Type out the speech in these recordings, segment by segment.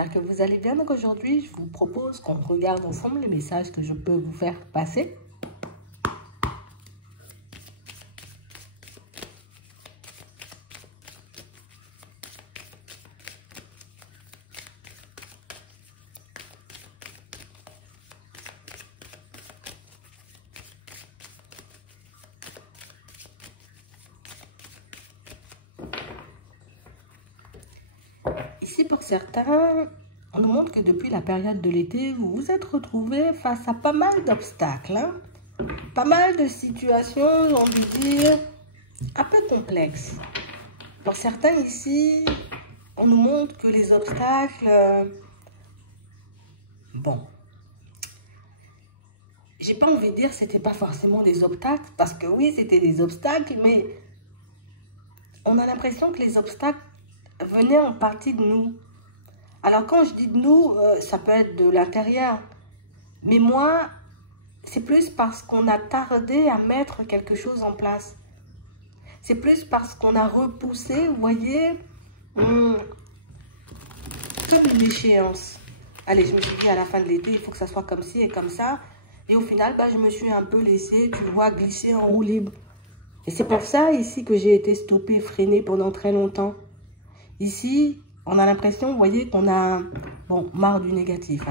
j'espère que vous allez bien. Donc aujourd'hui, je vous propose qu'on regarde ensemble les messages que je peux vous faire passer. Ici, pour certains, on nous montre que depuis la période de l'été, vous vous êtes retrouvés face à pas mal d'obstacles. Pas mal de situations, j'ai envie de dire, un peu complexes. Pour certains ici, on nous montre que les obstacles... bon, j'ai pas envie de dire que c'était pas forcément des obstacles, parce que oui, c'était des obstacles, mais on a l'impression que les obstacles venaient en partie de nous. Alors quand je dis de nous, ça peut être de l'intérieur. Mais moi, c'est plus parce qu'on a tardé à mettre quelque chose en place. C'est plus parce qu'on a repoussé, vous voyez, comme une échéance. Allez, je me suis dit à la fin de l'été, il faut que ça soit comme ci et comme ça. Et au final, je me suis un peu laissée, tu vois, glisser en roue libre. Et c'est pour ça ici que j'ai été stoppée, freinée pendant très longtemps. Ici, on a l'impression, vous voyez, qu'on a, marre du négatif.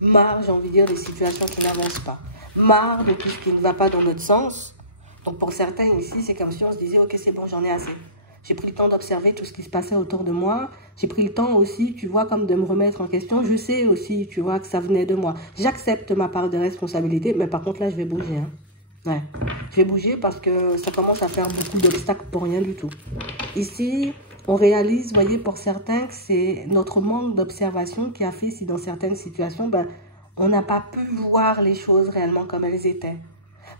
Marre, j'ai envie de dire, des situations qui n'avancent pas. Marre de tout ce qui ne va pas dans notre sens. Donc pour certains ici, c'est comme si on se disait, ok, c'est bon, j'en ai assez. J'ai pris le temps d'observer tout ce qui se passait autour de moi. J'ai pris le temps aussi, tu vois, comme de me remettre en question. Je sais aussi, tu vois, que ça venait de moi. J'accepte ma part de responsabilité, mais par contre, là, je vais bouger. Ouais, je vais bouger parce que ça commence à faire beaucoup d'obstacles pour rien du tout. Ici, on réalise, vous voyez, pour certains, que c'est notre manque d'observation qui a fait si dans certaines situations, on n'a pas pu voir les choses réellement comme elles étaient.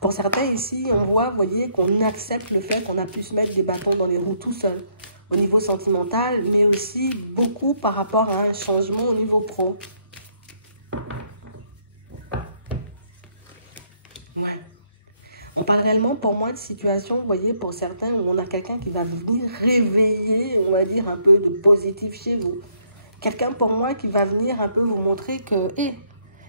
Pour certains ici, on voit, vous voyez, qu'on accepte le fait qu'on a pu se mettre des bâtons dans les roues tout seul, au niveau sentimental, mais aussi beaucoup par rapport à un changement au niveau pro. Ouais. On parle réellement pour moi de situation, vous voyez, pour certains, où on a quelqu'un qui va venir réveiller, on va dire, un peu de positif chez vous. Quelqu'un pour moi qui va venir un peu vous montrer que,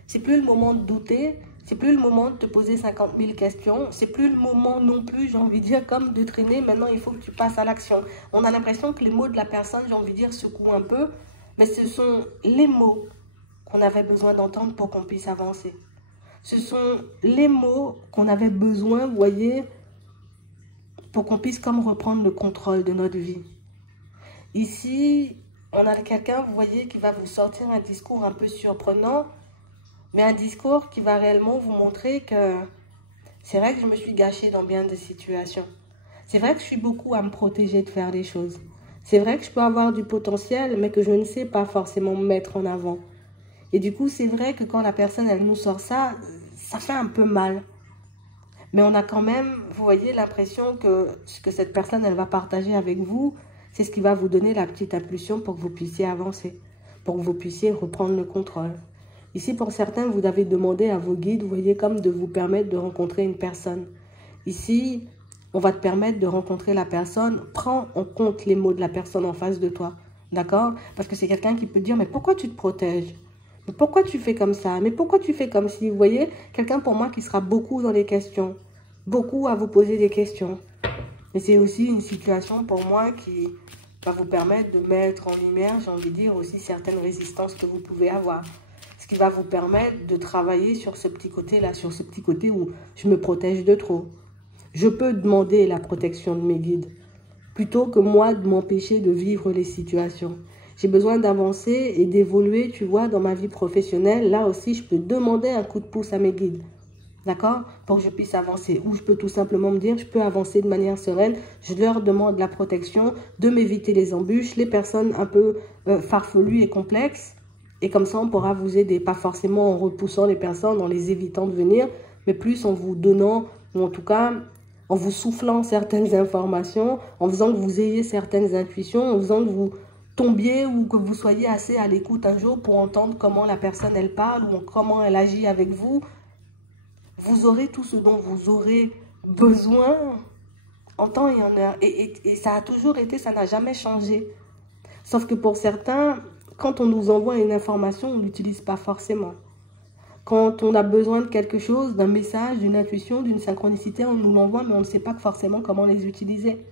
c'est plus le moment de douter, c'est plus le moment de te poser 50 000 questions, c'est plus le moment non plus, j'ai envie de dire, comme de traîner, maintenant il faut que tu passes à l'action. On a l'impression que les mots de la personne, j'ai envie de dire, secouent un peu, mais ce sont les mots qu'on avait besoin d'entendre pour qu'on puisse avancer. Ce sont les mots qu'on avait besoin, vous voyez, pour qu'on puisse comme reprendre le contrôle de notre vie. Ici, on a quelqu'un, vous voyez, qui va vous sortir un discours un peu surprenant, mais un discours qui va réellement vous montrer que c'est vrai que je me suis gâchée dans bien de situations. C'est vrai que je suis beaucoup à me protéger de faire des choses. C'est vrai que je peux avoir du potentiel, mais que je ne sais pas forcément me mettre en avant. Et du coup, c'est vrai que quand la personne, elle nous sort ça, ça fait un peu mal. Mais on a quand même, vous voyez, l'impression que ce que cette personne, elle va partager avec vous, c'est ce qui va vous donner la petite impulsion pour que vous puissiez avancer, pour que vous puissiez reprendre le contrôle. Ici, pour certains, vous avez demandé à vos guides, vous voyez, comme de vous permettre de rencontrer une personne. Ici, on va te permettre de rencontrer la personne. Prends en compte les mots de la personne en face de toi. D'accord? Parce que c'est quelqu'un qui peut dire, mais pourquoi tu te protèges? Mais pourquoi tu fais comme ça? Mais pourquoi tu fais comme si? Vous voyez, quelqu'un pour moi qui sera beaucoup dans les questions. Beaucoup à vous poser des questions. Et c'est aussi une situation pour moi qui va vous permettre de mettre en lumière, j'ai envie de dire, aussi certaines résistances que vous pouvez avoir. Ce qui va vous permettre de travailler sur ce petit côté-là, sur ce petit côté où je me protège de trop. Je peux demander la protection de mes guides, plutôt que moi de m'empêcher de vivre les situations. J'ai besoin d'avancer et d'évoluer, tu vois, dans ma vie professionnelle. Là aussi, je peux demander un coup de pouce à mes guides. D'accord? Pour que je puisse avancer. Ou je peux tout simplement me dire, je peux avancer de manière sereine. Je leur demande la protection, de m'éviter les embûches, les personnes un peu farfelues et complexes. Et comme ça, on pourra vous aider. Pas forcément en repoussant les personnes, en les évitant de venir, mais plus en vous donnant, ou en tout cas, en vous soufflant certaines informations, en faisant que vous ayez certaines intuitions, en faisant que vous tombiez ou que vous soyez assez à l'écoute un jour pour entendre comment la personne, elle parle ou comment elle agit avec vous. Vous aurez tout ce dont vous aurez besoin en temps et en heure. Et ça a toujours été, ça n'a jamais changé. Sauf que pour certains, quand on nous envoie une information, on ne l'utilise pas forcément. Quand on a besoin de quelque chose, d'un message, d'une intuition, d'une synchronicité, on nous l'envoie, mais on ne sait pas forcément comment les utiliser.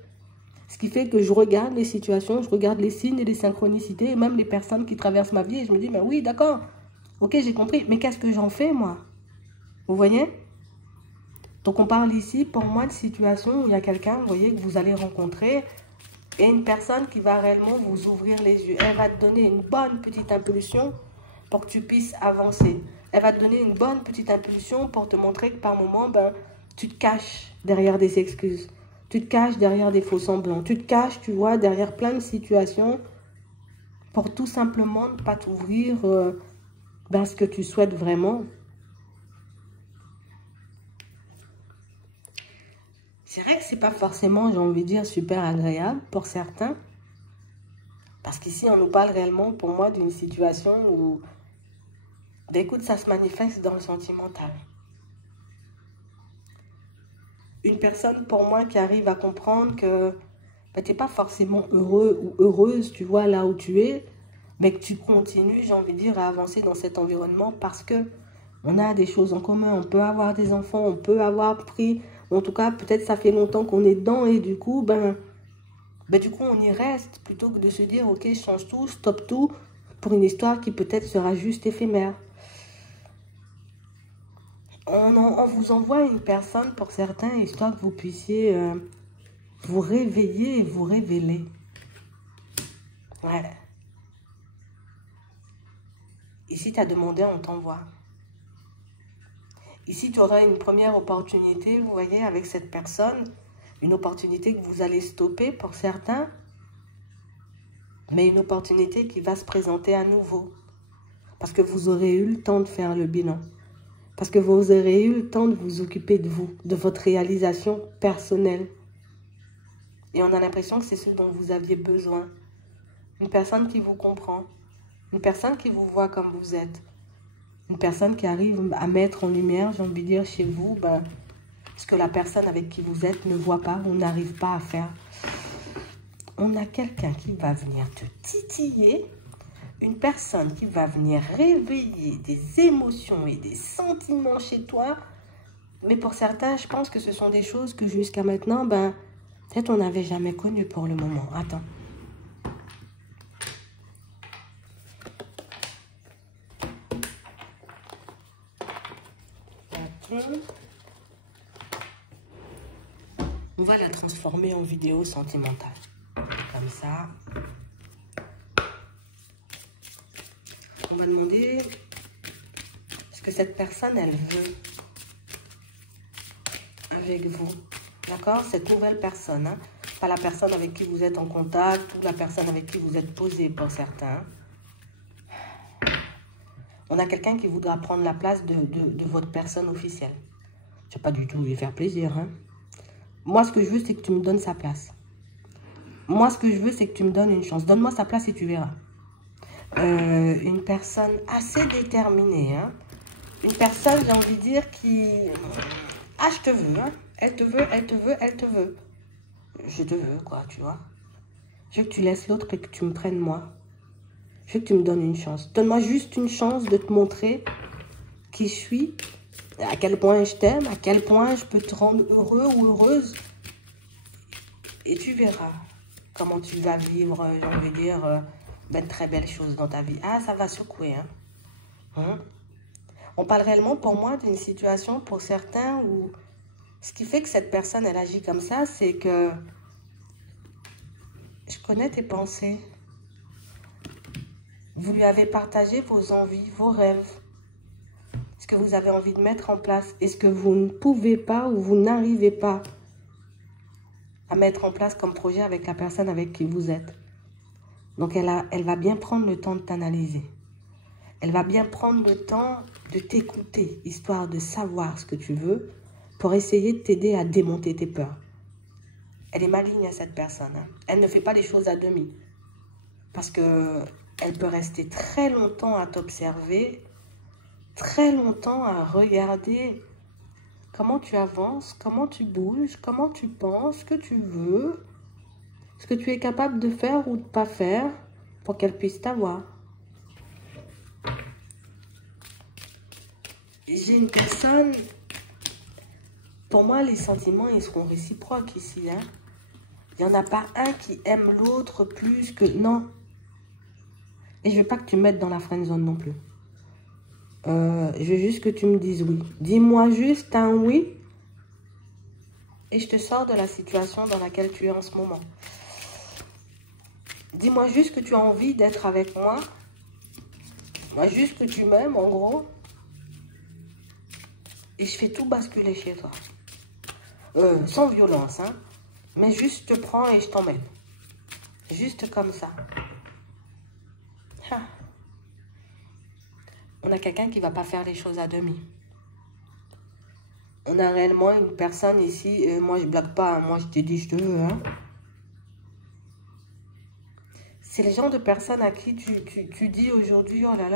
Ce qui fait que je regarde les situations, je regarde les signes et les synchronicités, et même les personnes qui traversent ma vie, et je me dis, mais oui, d'accord, ok, j'ai compris, mais qu'est-ce que j'en fais, moi? Vous voyez? Donc, on parle ici, pour moi, de situation où il y a quelqu'un, vous voyez, que vous allez rencontrer, et une personne qui va réellement vous ouvrir les yeux. Elle va te donner une bonne petite impulsion pour que tu puisses avancer. Elle va te donner une bonne petite impulsion pour te montrer que par moment, tu te caches derrière des excuses. Tu te caches derrière des faux semblants. Tu te caches, tu vois, derrière plein de situations pour tout simplement ne pas t'ouvrir ce que tu souhaites vraiment. C'est vrai que c'est pas forcément, j'ai envie de dire, super agréable pour certains. Parce qu'ici, on nous parle réellement, pour moi, d'une situation où, écoute, ça se manifeste dans le sentimental. Une personne, pour moi, qui arrive à comprendre que tu n'es pas forcément heureux ou heureuse, tu vois, là où tu es, mais que tu continues, j'ai envie de dire, à avancer dans cet environnement parce que on a des choses en commun. On peut avoir des enfants, on peut avoir pris, en tout cas, peut-être ça fait longtemps qu'on est dedans et du coup, du coup, on y reste plutôt que de se dire, ok, je change tout, stoppe tout, pour une histoire qui peut-être sera juste éphémère. On vous envoie une personne pour certains, histoire que vous puissiez vous réveiller et vous révéler. Ouais. Ici, tu as demandé, on t'envoie. Ici, tu auras une première opportunité, vous voyez, avec cette personne. Une opportunité que vous allez stopper pour certains. Mais une opportunité qui va se présenter à nouveau. Parce que vous aurez eu le temps de faire le bilan. Parce que vous aurez eu le temps de vous occuper de vous, de votre réalisation personnelle. Et on a l'impression que c'est ce dont vous aviez besoin. Une personne qui vous comprend. Une personne qui vous voit comme vous êtes. Une personne qui arrive à mettre en lumière, j'ai envie de dire, chez vous, ce que la personne avec qui vous êtes ne voit pas ou n'arrive pas à faire. On a quelqu'un qui va venir te titiller. Une personne qui va venir réveiller des émotions et des sentiments chez toi. Mais pour certains, je pense que ce sont des choses que jusqu'à maintenant, peut-être on n'avait jamais connues pour le moment. Attends. On va la transformer en vidéo sentimentale. Comme ça. On va demander ce que cette personne, elle veut avec vous. D'accord? Cette nouvelle personne. Hein? Pas la personne avec qui vous êtes en contact ou la personne avec qui vous êtes posé pour certains. On a quelqu'un qui voudra prendre la place de votre personne officielle. Je ne vais pas du tout lui faire plaisir. Hein? Moi, ce que je veux, c'est que tu me donnes sa place. Moi, ce que je veux, c'est que tu me donnes une chance. Donne-moi sa place et tu verras. Une personne assez déterminée. Hein? Une personne, j'ai envie de dire, qui... Ah, je te veux. Hein? Elle te veut, elle te veut, elle te veut. Je te veux, quoi, tu vois. Je veux que tu laisses l'autre et que tu me prennes moi. Je veux que tu me donnes une chance. Donne-moi juste une chance de te montrer qui je suis, à quel point je t'aime, à quel point je peux te rendre heureux ou heureuse. Et tu verras comment tu vas vivre, j'ai envie de dire, de très belles choses dans ta vie. Ah, ça va secouer. Hein? On parle réellement pour moi d'une situation pour certains où ce qui fait que cette personne, elle agit comme ça, c'est que je connais tes pensées. Vous lui avez partagé vos envies, vos rêves. Ce que vous avez envie de mettre en place et ce que vous ne pouvez pas ou vous n'arrivez pas à mettre en place comme projet avec la personne avec qui vous êtes. Donc, elle va bien prendre le temps de t'analyser. Elle va bien prendre le temps de t'écouter, histoire de savoir ce que tu veux pour essayer de t'aider à démonter tes peurs. Elle est maligne, cette personne. Hein. Elle ne fait pas les choses à demi. Parce que elle peut rester très longtemps à t'observer, très longtemps à regarder comment tu avances, comment tu bouges, comment tu penses, ce que tu veux, ce que tu es capable de faire ou de ne pas faire pour qu'elle puisse t'avoir. j'ai une personne... Pour moi, les sentiments, ils seront réciproques ici. Hein. Il n'y en a pas un qui aime l'autre plus que... Non. Et je veux pas que tu me mettes dans la friend zone non plus. Je veux juste que tu me dises oui. Dis-moi juste un oui. Et je te sors de la situation dans laquelle tu es en ce moment. Dis-moi juste que tu as envie d'être avec moi. Moi, juste que tu m'aimes, en gros. Et je fais tout basculer chez toi. Sans violence, hein. Mais juste je te prends et je t'emmène. Juste comme ça. Ah. On a quelqu'un qui ne va pas faire les choses à demi. On a réellement une personne ici. Moi, je ne blague pas. Hein, moi, je te dis, je te veux. Hein. C'est le genre de personne à qui tu dis aujourd'hui, oh là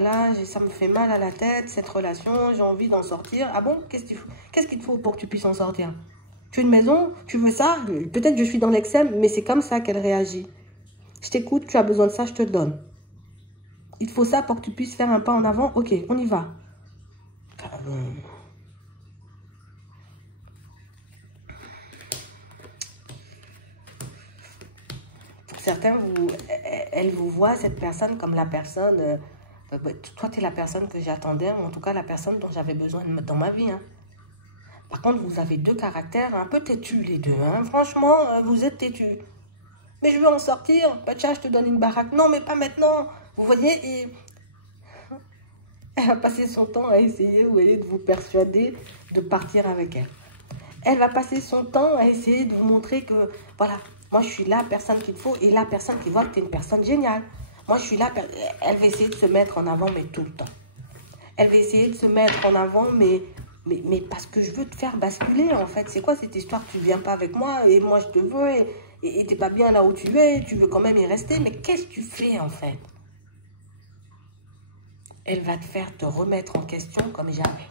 là, ça me fait mal à la tête, cette relation, j'ai envie d'en sortir. Ah bon, qu'est-ce qu'il te faut pour que tu puisses en sortir? Tu veux une maison? Tu veux ça? Peut-être que je suis dans l'excès, mais c'est comme ça qu'elle réagit. Je t'écoute, tu as besoin de ça, je te le donne. Il te faut ça pour que tu puisses faire un pas en avant? Ok, on y va. Pour certains, elle vous voit, cette personne, comme la personne... toi, tu es la personne que j'attendais, ou en tout cas la personne dont j'avais besoin dans ma vie. Hein. Par contre, vous avez deux caractères un peu têtus, les deux. Hein. Franchement, vous êtes têtus. Mais je veux en sortir. Pacha, je te donne une baraque. Non, mais pas maintenant. Vous voyez, et... elle va passer son temps à essayer, vous voyez, de vous persuader de partir avec elle. Elle va passer son temps à essayer de vous montrer que, voilà, moi, je suis la personne qu'il faut et la personne qui voit que tu es une personne géniale. Moi, je suis là, elle va essayer de se mettre en avant, mais tout le temps. Elle va essayer de se mettre en avant, mais parce que je veux te faire basculer, en fait. C'est quoi cette histoire? Tu ne viens pas avec moi et moi, je te veux et tu n'es pas bien là où tu es. Tu veux quand même y rester, mais qu'est-ce que tu fais, en fait? Elle va te faire te remettre en question comme jamais.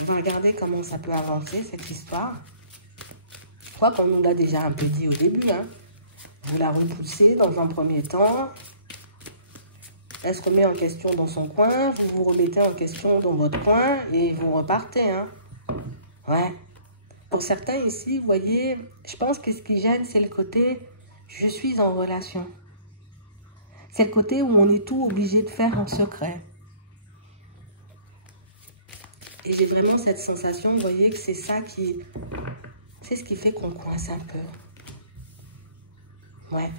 On va regarder comment ça peut avancer, cette histoire. Je crois qu'on nous l'a déjà un peu dit au début, hein. Vous la repoussez dans un premier temps. Elle se remet en question dans son coin. Vous vous remettez en question dans votre coin. Et vous repartez. Hein. Ouais. Pour certains ici, vous voyez, je pense que ce qui gêne, c'est le côté « je suis en relation ». C'est le côté où on est tout obligé de faire en secret. Et j'ai vraiment cette sensation, vous voyez, que c'est ça qui... c'est ce qui fait qu'on coince un peu. Ouais.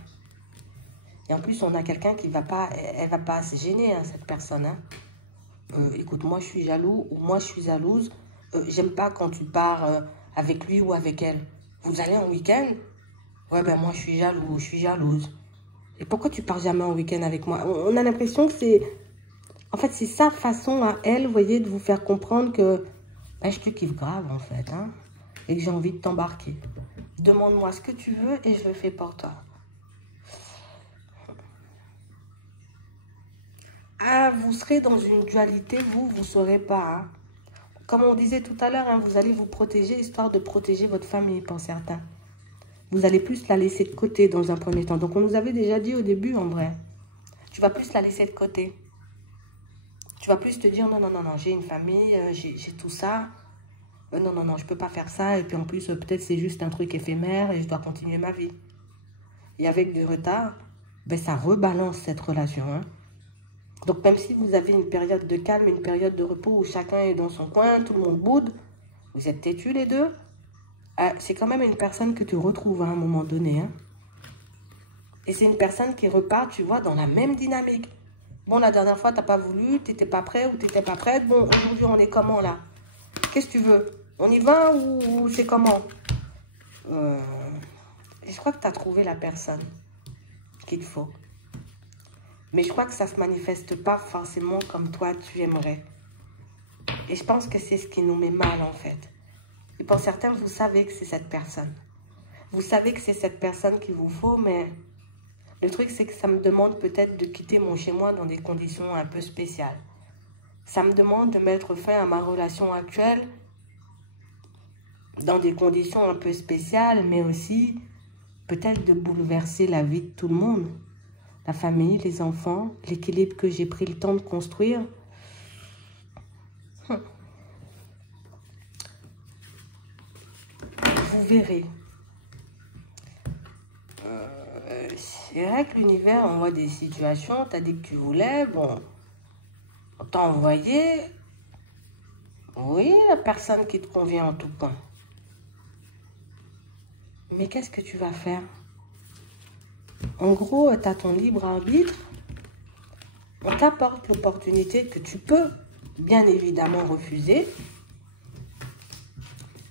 Et en plus, on a quelqu'un qui va pas... elle va pas se gêner, hein, cette personne. Hein. Écoute, moi, je suis jaloux ou moi, je suis jalouse. J'aime pas quand tu pars avec lui ou avec elle. Vous allez en week-end? Ouais, ben moi, je suis jaloux, je suis jalouse. Et pourquoi tu pars jamais en week-end avec moi? On a l'impression que c'est... En fait, c'est sa façon à elle, vous voyez, de vous faire comprendre que ben, je te kiffe grave, en fait. Hein, et que j'ai envie de t'embarquer. Demande-moi ce que tu veux et je le fais pour toi. Ah, vous serez dans une dualité, vous ne saurez pas. Hein. Comme on disait tout à l'heure, hein, vous allez vous protéger, histoire de protéger votre famille, pour certains. Vous allez plus la laisser de côté dans un premier temps. Donc, on nous avait déjà dit au début, en vrai. Tu vas plus la laisser de côté. Tu vas plus te dire, non, j'ai une famille, j'ai tout ça. Non, je peux pas faire ça. Et puis, en plus, peut-être c'est juste un truc éphémère et je dois continuer ma vie. Et avec du retard, ben, ça rebalance cette relation. Hein. Donc, même si vous avez une période de calme, une période de repos où chacun est dans son coin, tout le monde boude, vous êtes têtus les deux, c'est quand même une personne que tu retrouves à un moment donné. Hein. Et c'est une personne qui repart, tu vois, dans la même dynamique. Bon, la dernière fois, tu n'as pas voulu, tu n'étais pas prêt ou tu n'étais pas prête. Bon, aujourd'hui, on est comment, là? Qu'est-ce que tu veux? On y va ou c'est comment? Je crois que tu as trouvé la personne qu'il te faut. Mais je crois que ça ne se manifeste pas forcément comme toi, tu aimerais. Et je pense que c'est ce qui nous met mal, en fait. Et pour certains, vous savez que c'est cette personne. Vous savez que c'est cette personne qu'il vous faut, mais le truc, c'est que ça me demande peut-être de quitter mon chez-moi dans des conditions un peu spéciales. Ça me demande de mettre fin à ma relation actuelle dans des conditions un peu spéciales, mais aussi peut-être de bouleverser la vie de tout le monde. La famille, les enfants, l'équilibre que j'ai pris le temps de construire. Vous verrez. C'est vrai que l'univers envoie des situations, tu as dit que tu voulais, bon, on t'a envoyé, oui, la personne qui te convient en tout point. Mais qu'est-ce que tu vas faire? En gros, tu as ton libre arbitre, on t'apporte l'opportunité que tu peux bien évidemment refuser.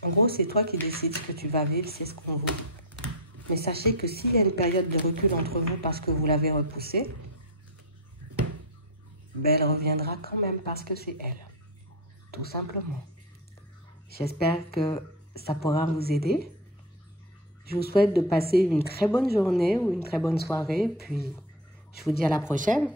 En gros, c'est toi qui décides ce que tu vas vivre, c'est ce qu'on veut. Mais sachez que s'il y a une période de recul entre vous parce que vous l'avez repoussée, ben elle reviendra quand même parce que c'est elle. Tout simplement. J'espère que ça pourra vous aider. Je vous souhaite de passer une très bonne journée ou une très bonne soirée. Puis, je vous dis à la prochaine.